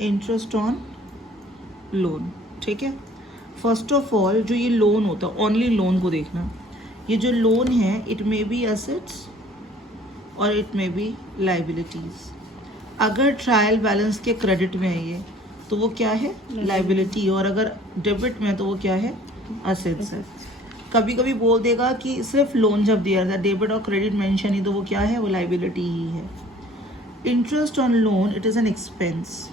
Interest on loan. ठीक है, first of all जो ये लोन होता है, ओनली लोन को देखना। ये जो लोन है इट मे बी एसेट्स और इट मे बी लाइबिलिटीज। अगर ट्रायल बैलेंस के क्रेडिट में है ये तो वो क्या है, लाइबिलिटी, और अगर डेबिट में तो वो क्या है, एसेट्स है। कभी कभी बोल देगा कि सिर्फ लोन जब दिया था, डेबिट और क्रेडिट मेंशन ही, तो वो क्या है, वो लाइबिलिटी ही है। Interest on loan it is an expense,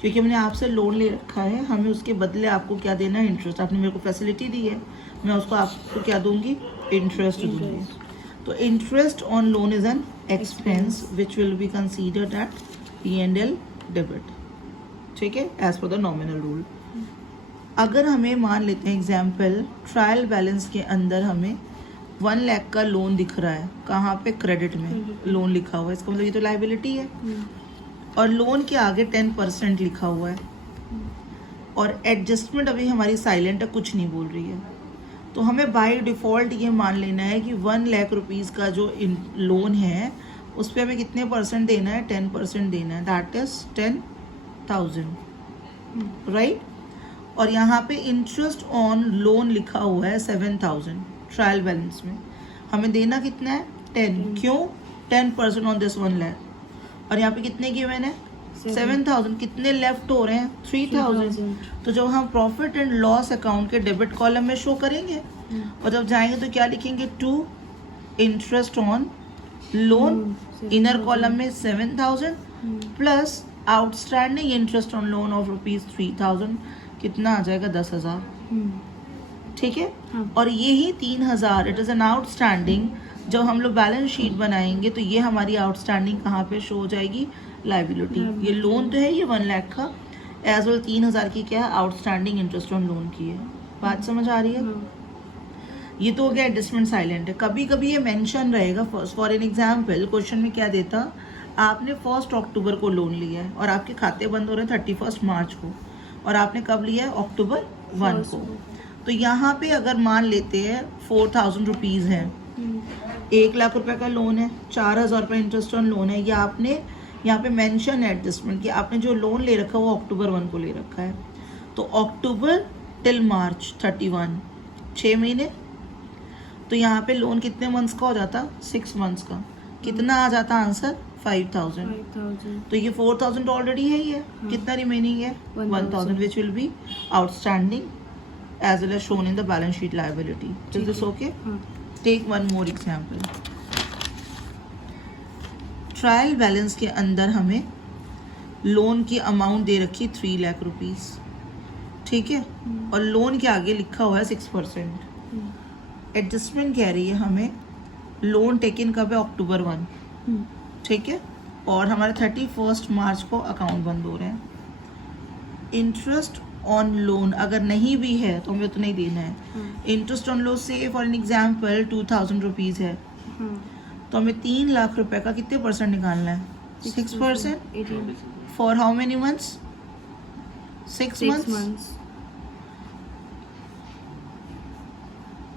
क्योंकि हमने आपसे लोन ले रखा है, हमें उसके बदले आपको क्या देना है, इंटरेस्ट। आपने मेरे को फैसिलिटी दी है, मैं उसको आपको क्या दूंगी, इंटरेस्ट दूंगी। तो interest on loan is an expense which will be considered at P&L debit. ठीक है, as per the nominal rule. अगर हमें मान लेते हैं एग्जाम्पल, ट्रायल बैलेंस के अंदर हमें 1 लाख का लोन दिख रहा है, कहाँ पे, क्रेडिट में लोन लिखा हुआ है, इसका मतलब ये तो लाइबिलिटी है। और लोन के आगे 10% लिखा हुआ है, और एडजस्टमेंट अभी हमारी साइलेंट है, कुछ नहीं बोल रही है। तो हमें बाय डिफ़ॉल्ट ये मान लेना है कि 1 लाख रुपीज़ का जो लोन है उस पर हमें कितने परसेंट देना है, 10% देना है, दैट इज़ 10,000, राइट। और यहाँ पे इंटरेस्ट ऑन लोन लिखा हुआ है 7,000 ट्रायल बैलेंस में, हमें देना कितना है, 10। क्यों, 10% ऑन दिस 1 लाख। और यहाँ पे कितने गिवन है, 7,000। कितने लेफ्ट हो रहे हैं, 3,000। तो जब हम प्रॉफिट एंड लॉस अकाउंट के डेबिट कॉलम में शो करेंगे, और जब जाएंगे तो क्या लिखेंगे, to interest on loan, inner column में 7,000 plus outstanding interest on loan of ₹3,000, कितना आ जाएगा, 10,000। ठीक है, और यही 3,000 इट इज़ एन आउटस्टैंडिंग। जब हम लोग बैलेंस शीट बनाएंगे तो ये हमारी आउटस्टैंडिंग कहाँ पे शो हो जाएगी, लाइबिलिटी। ये लोन तो है, ये 1 लाख का, एज वेल 3,000 की क्या है, आउटस्टैंडिंग इंटरेस्ट ऑन लोन की है। बात समझ आ रही है। ये तो हो गया एडजस्टमेंट साइलेंट है। कभी कभी ये मेंशन रहेगा, फॉर एन एग्जांपल क्वेश्चन में क्या देता, आपने 1 अक्टूबर को लोन लिया है और आपके खाते बंद हो रहे हैं 31 मार्च को, और आपने कब लिया है, अक्टूबर 1 को। तो यहाँ पे अगर मान लेते हैं 4,000 रुपीज़ है, 1 लाख रुपए का लोन है, 4,000 रुपये इंटरेस्ट ऑन लोन है, या आपने यहाँ पे मेंशन है एडजस्टमेंट कि आपने जो लोन ले रखा है वो अक्टूबर 1 को ले रखा है। तो अक्टूबर टिल मार्च 31, 6 महीने। तो यहाँ पे लोन कितने मंथ्स का हो जाता, 6 मंथ्स का। कितना आ जाता आंसर, 5,000। तो ये 4,000 ऑलरेडी है, ये कितना रिमेनिंग है, 1,000 विच will B outstanding as well as shown in the balance sheet liability. Is this okay? Take one more example. Trial balance के अंदर हमें लोन की अमाउंट दे रखी 3 लाख रुपीज़, ठीक है, और लोन के आगे लिखा हुआ है 6%। एडजस्टमेंट कह रही है हमें लोन टेकन कब है, अक्टूबर 1, ठीक है, और हमारे 31 मार्च को अकाउंट बंद हो रहे हैं। इंटरेस्ट ऑन लोन अगर नहीं भी है तो हमें उतना ही देना है। इंटरेस्ट ऑन लोन से फॉर एन एग्जाम्पल 2,000 रुपीज़ है, तो हमें 3 लाख रुपए का कितने परसेंट निकालना है, 6%। For how many months, 6 months,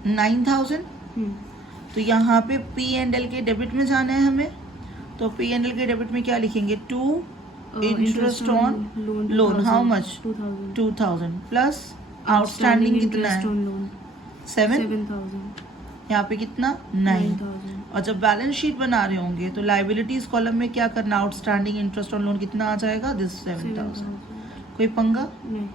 9,000। तो यहाँ पे P&L के डेबिट में जाना है हमें, तो P&L के डेबिट में क्या लिखेंगे, 2 interest on loan, how much, 2,000 plus outstanding कितना है, 7,000, यहाँ पे कितना, 9,000। और जब बैलेंस शीट बना रहे होंगे तो लाइबिलिटीज कॉलम में क्या करना, आउटस्टैंडिंग इंटरेस्ट ऑन लोन कितना आ जाएगा, दिस 7,000। कोई पंगा नहीं।